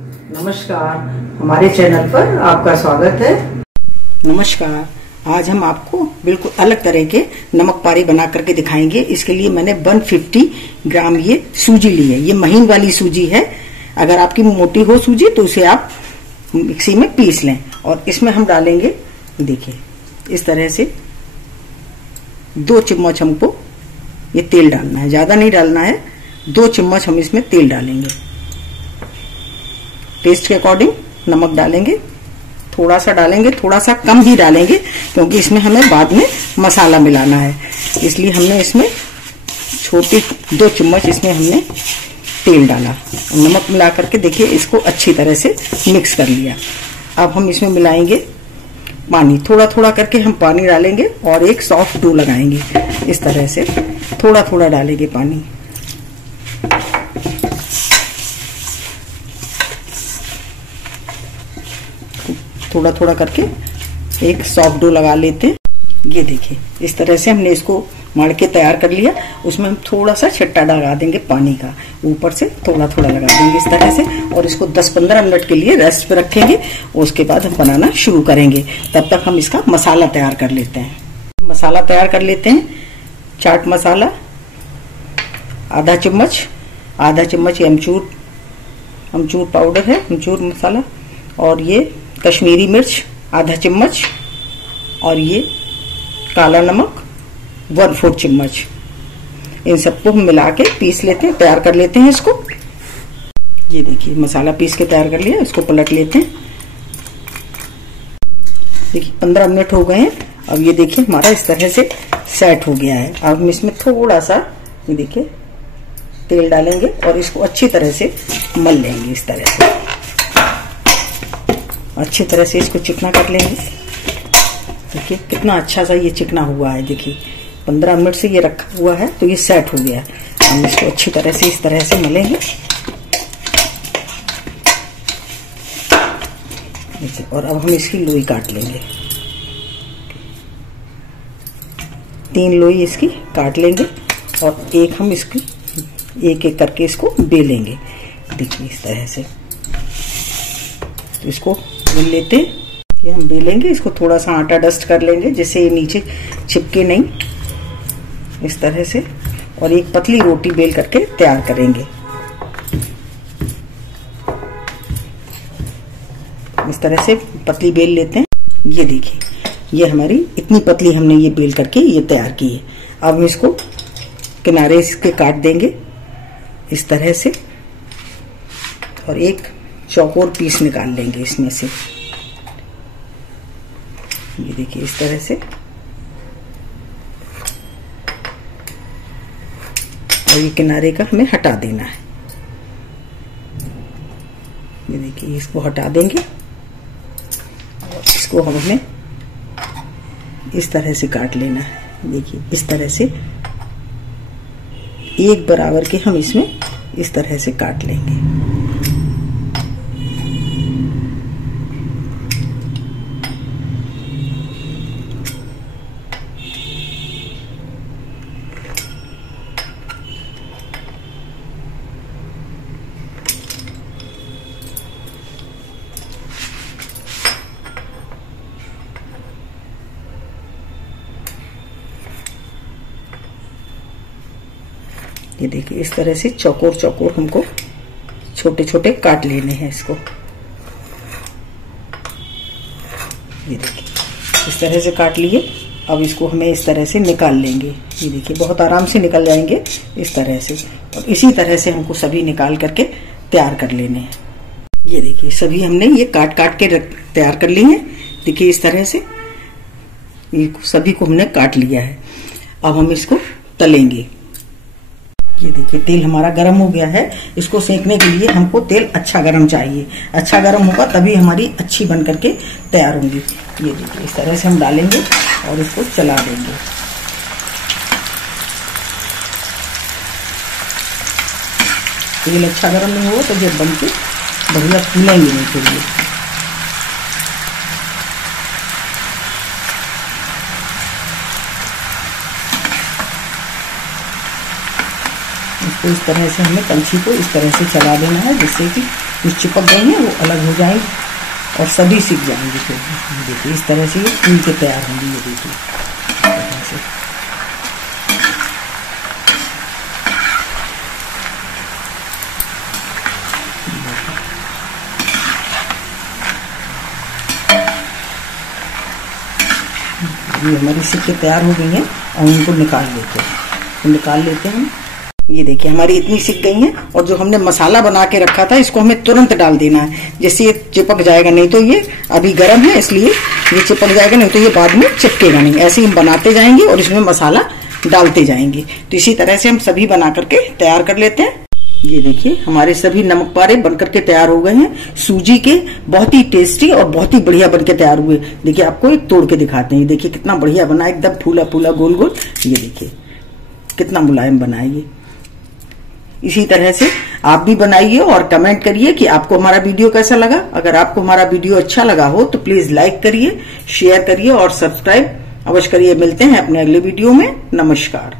नमस्कार, हमारे चैनल पर आपका स्वागत है। नमस्कार, आज हम आपको बिल्कुल अलग तरह के नमक पारे बना करके दिखाएंगे। इसके लिए मैंने 150 ग्राम ये सूजी ली है। ये महीन वाली सूजी है। अगर आपकी मोटी हो सूजी तो उसे आप मिक्सी में पीस लें। और इसमें हम डालेंगे, देखिए इस तरह से 2 चम्मच हमको ये तेल डालना है। ज्यादा नहीं डालना है, 2 चम्मच हम इसमें तेल डालेंगे। टेस्ट के अकॉर्डिंग नमक डालेंगे, थोड़ा सा डालेंगे, थोड़ा सा कम ही डालेंगे क्योंकि इसमें हमें बाद में मसाला मिलाना है। इसलिए हमने इसमें छोटी 2 चम्मच इसमें हमने तेल डाला। नमक मिला करके देखिए इसको अच्छी तरह से मिक्स कर लिया। अब हम इसमें मिलाएंगे पानी, थोड़ा थोड़ा करके हम पानी डालेंगे और एक सॉफ्ट डो लगाएंगे। इस तरह से थोड़ा थोड़ा डालेंगे पानी। थोड़ा थोड़ा करके एक सॉफ्ट डो लगा लेते हैं। ये देखिए इस तरह से हमने इसको मढ़ के तैयार कर लिया। उसमें हम थोड़ा सा छट्टा लगा देंगे पानी का, ऊपर से थोड़ा थोड़ा लगा देंगे इस तरह से। और इसको 10-15 मिनट के लिए रेस्ट पे रखेंगे। उसके बाद हम बनाना शुरू करेंगे। तब तक हम इसका मसाला तैयार कर लेते हैं। मसाला तैयार कर लेते हैं। चाट मसाला आधा चम्मच अमचूर पाउडर है, अमचूर मसाला। और ये कश्मीरी मिर्च आधा चम्मच। और ये काला नमक 1/4 चम्मच। इन सबको हम मिला के पीस लेते हैं, तैयार कर लेते हैं इसको। ये देखिए मसाला पीस के तैयार कर लिया। इसको पलट लेते हैं। देखिए 15 मिनट हो गए हैं। अब ये देखिए हमारा इस तरह से सेट हो गया है। अब हम इसमें थोड़ा सा ये देखिए तेल डालेंगे और इसको अच्छी तरह से मल लेंगे। इस तरह से अच्छी तरह से इसको चिकना कर लेंगे। देखिए कितना अच्छा सा ये चिकना हुआ है। देखिए 15 मिनट से ये रखा हुआ है तो ये सेट हो गया। हम इसको अच्छी तरह से इस तरह से मलेंगे। और अब हम इसकी लोई काट लेंगे। 3 लोई इसकी काट लेंगे और एक हम इसकी एक एक करके इसको बेलेंगे। देखिए इस तरह से तो इसको बेल लेते हैं। ये हम बेलेंगे, इसको थोड़ा सा आटा डस्ट कर लेंगे जिससे ये नीचे चिपके नहीं, इस तरह से। और एक पतली रोटी बेल करके तैयार करेंगे। इस तरह से पतली बेल लेते हैं। ये देखिए ये हमारी इतनी पतली हमने ये बेल करके ये तैयार की है। अब हम इसको किनारे इसके काट देंगे इस तरह से। और एक चौकोर पीस निकाल लेंगे इसमें से। ये देखिए इस तरह से। और ये किनारे का हमें हटा देना है। ये देखिए इसको हटा देंगे और इसको हमें इस तरह से काट लेना है। देखिए इस तरह से एक बराबर के हम इसमें इस तरह से काट लेंगे। ये देखिए इस तरह से चौकोर चौकोर हमको छोटे छोटे काट लेने हैं इसको। ये देखिए इस तरह से काट लिए। अब इसको हमें इस तरह से निकाल लेंगे। ये देखिए बहुत आराम से निकल जाएंगे इस तरह से। और इसी तरह से हमको सभी निकाल करके तैयार कर लेने हैं। ये देखिए सभी हमने ये काट काट के तैयार कर लिए हैं। देखिए इस तरह से ये सभी को हमने काट लिया है। अब हम इसको तलेंगे। ये देखिए तेल हमारा गर्म हो गया है। इसको सेकने के लिए हमको तेल अच्छा गर्म चाहिए। अच्छा गर्म होगा तभी हमारी अच्छी बन करके तैयार होंगी। ये देखिए इस तरह से हम डालेंगे और इसको चला देंगे। तेल अच्छा गर्म नहीं होगा तो ये बन के बढ़िया फूलेंगे नहीं फिर ये। इसको इस तरह से हमें कलछी को इस तरह से चला देना है जिससे कि जो चिपक गए हैं वो अलग हो जाएंगे और सभी सीख जाएंगे। फिर देखिए इस तरह से ये फूल के तैयार होंगी। ये देखिए ये हमारी सिक्के तैयार हो गई हैं और इनको निकाल लेते हैं। ये देखिए हमारी इतनी सिक गई हैं और जो हमने मसाला बना के रखा था इसको हमें तुरंत डाल देना है, जिससे ये चिपक जाएगा। नहीं तो ये अभी गर्म है इसलिए ये चिपक जाएगा, नहीं तो ये बाद में चिपकेगा नहीं। ऐसे ही हम बनाते जाएंगे और इसमें मसाला डालते जाएंगे। तो इसी तरह से हम सभी बना करके तैयार कर लेते हैं। ये देखिए हमारे सभी नमक पारे बनकर के तैयार हो गए हैं, सूजी के, बहुत ही टेस्टी और बहुत ही बढ़िया बनके तैयार हुए। देखिए आपको एक तोड़ के दिखाते हैं। देखिए कितना बढ़िया बना, एकदम फूला फूला गोल गोल। ये देखिए कितना मुलायम बना है ये। इसी तरह से आप भी बनाइए और कमेंट करिए कि आपको हमारा वीडियो कैसा लगा। अगर आपको हमारा वीडियो अच्छा लगा हो तो प्लीज लाइक करिए, शेयर करिए और सब्सक्राइब अवश्य करिए। मिलते हैं अपने अगले वीडियो में। नमस्कार।